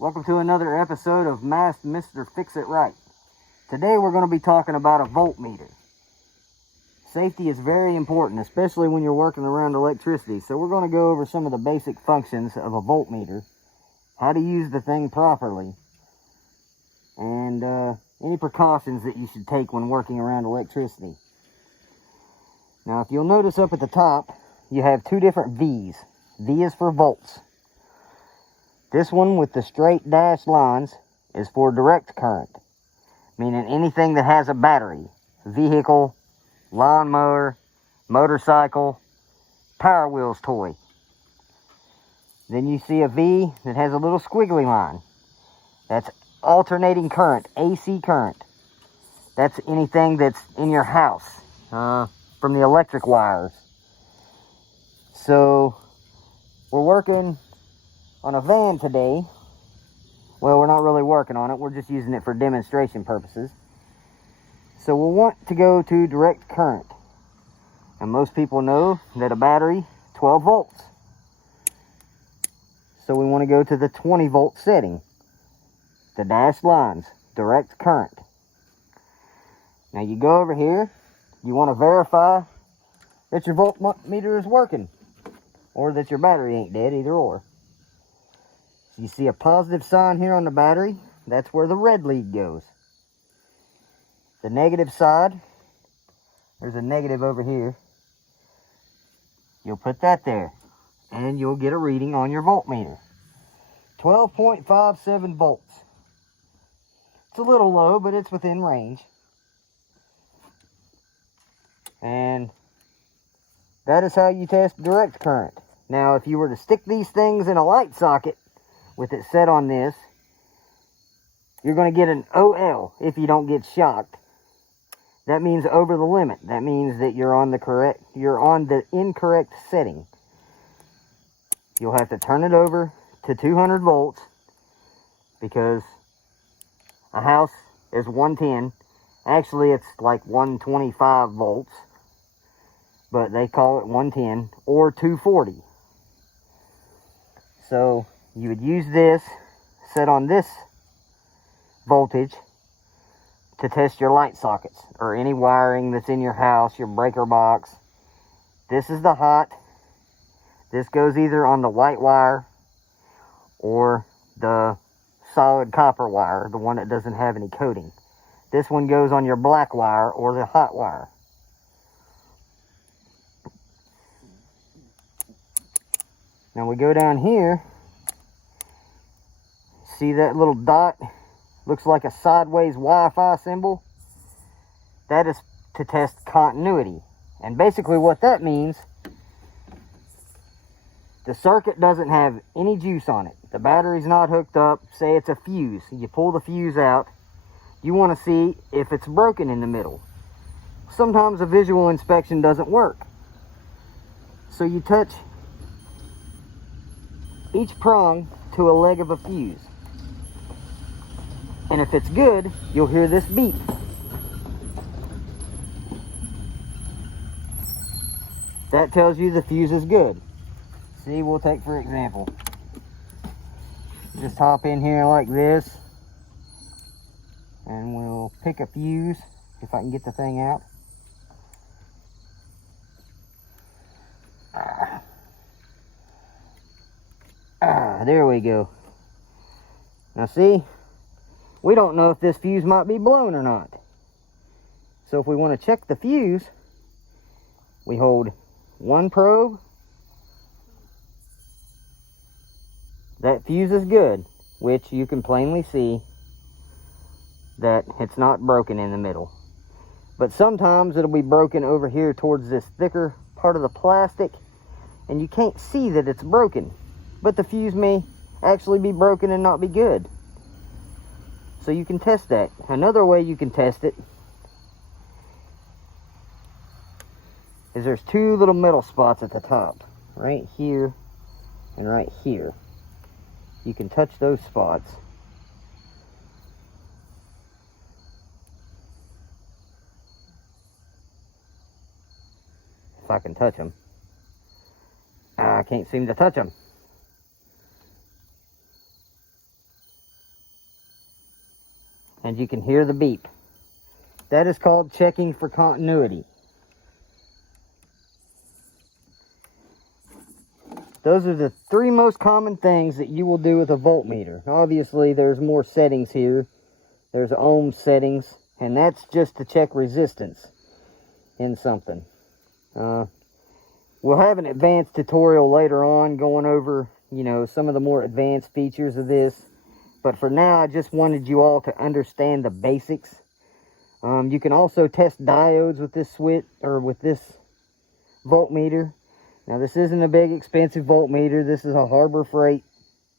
Welcome to another episode of Masked Mr. Fix It Right. Today we're going to be talking about a voltmeter. Safety is very important, especially when you're working around electricity. So we're going to go over some of the basic functions of a voltmeter, how to use the thing properly, and any precautions that you should take when working around electricity. Now, if you'll notice up at the top, you have two different V's. V is for volts. This one with the straight dashed lines is for direct current, meaning anything that has a battery, vehicle, lawnmower, motorcycle, Power Wheels toy. Then you see a V that has a little squiggly line. That's alternating current, AC current. That's anything that's in your house, from the electric wires. So, we're working on a van today. Well, we're not really working on it. We're just using it for demonstration purposes. So we'll want to go to direct current. And most people know that a battery, 12 volts. So we want to go to the 20 volt setting. The dashed lines, direct current. Now you go over here. You want to verify that your voltmeter is working. Or that your battery ain't dead, either or. You see a positive sign here on the battery, that's where the red lead goes. The negative side, there's a negative over here. You'll put that there, and you'll get a reading on your voltmeter. 12.57 volts. It's a little low, but it's within range. And that is how you test direct current. Now, if you were to stick these things in a light socket, with it set on this, you're going to get an OL if you don't get shocked. That means over the limit. That means that you're on the incorrect setting. You'll have to turn it over to 200 volts because a house is 110. Actually, it's like 125 volts, but they call it 110 or 240. So you would use this, set on this voltage to test your light sockets or any wiring that's in your house, your breaker box. This is the hot. This goes either on the white wire or the solid copper wire, the one that doesn't have any coating. This one goes on your black wire or the hot wire. Now we go down here. See that little dot? Looks like a sideways Wi-Fi symbol. That is to test continuity. And basically what that means, the circuit doesn't have any juice on it. The battery's not hooked up. Say it's a fuse. You pull the fuse out. You want to see if it's broken in the middle. Sometimes a visual inspection doesn't work. So you touch each prong to a leg of a fuse. And if it's good, you'll hear this beep. That tells you the fuse is good. See, we'll take for example. Just hop in here like this. And we'll pick a fuse, if I can get the thing out. There we go. Now see? We don't know if this fuse might be blown or not. So if we want to check the fuse, we hold one probe. That fuse is good, which you can plainly see that it's not broken in the middle. But sometimes it'll be broken over here towards this thicker part of the plastic, and you can't see that it's broken. But the fuse may actually be broken and not be good. So you can test that. Another way you can test it is there's two little metal spots at the top, right here and right here. You can touch those spots. If I can touch them. I can't seem to touch them. and you can hear the beep. That is called checking for continuity. Those are the 3 most common things that you will do with a voltmeter. Obviously, there's more settings here. There's ohm settings, and that's just to check resistance in something. We'll have an advanced tutorial later on going over, you know, some of the more advanced features of this. But for now, I just wanted you all to understand the basics. You can also test diodes with this switch, or with this voltmeter. Now, this isn't a big expensive voltmeter. This is a Harbor Freight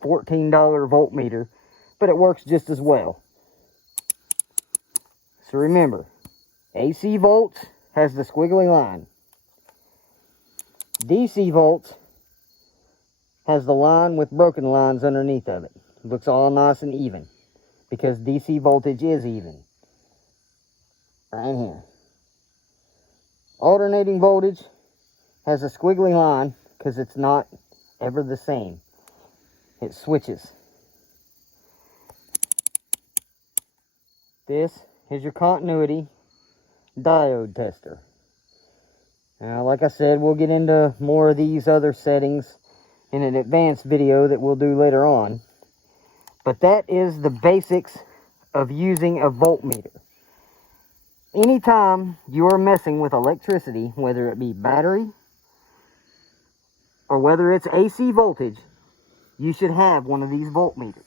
$14 voltmeter, but it works just as well. So remember, AC volts has the squiggly line. DC volts has the line with broken lines underneath of it. It looks all nice and even, because DC voltage is even. Right here. Alternating voltage has a squiggly line because it's not ever the same. It switches. This is your continuity diode tester. Now, like I said, we'll get into more of these other settings in an advanced video that we'll do later on. But that is the basics of using a voltmeter. Anytime you are messing with electricity, whether it be battery or whether it's AC voltage, you should have one of these voltmeters.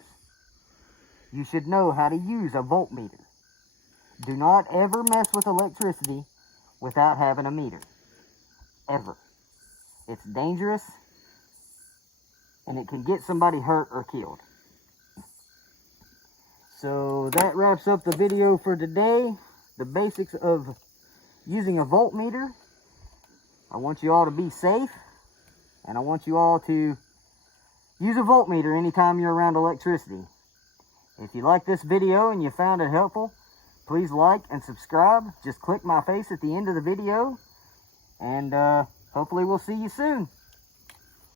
You should know how to use a voltmeter. Do not ever mess with electricity without having a meter. Ever. It's dangerous, and it can get somebody hurt or killed. So that wraps up the video for today. The basics of using a voltmeter. I want you all to be safe. And I want you all to use a voltmeter anytime you're around electricity. If you like this video and you found it helpful, please like and subscribe. Just click my face at the end of the video. And hopefully we'll see you soon.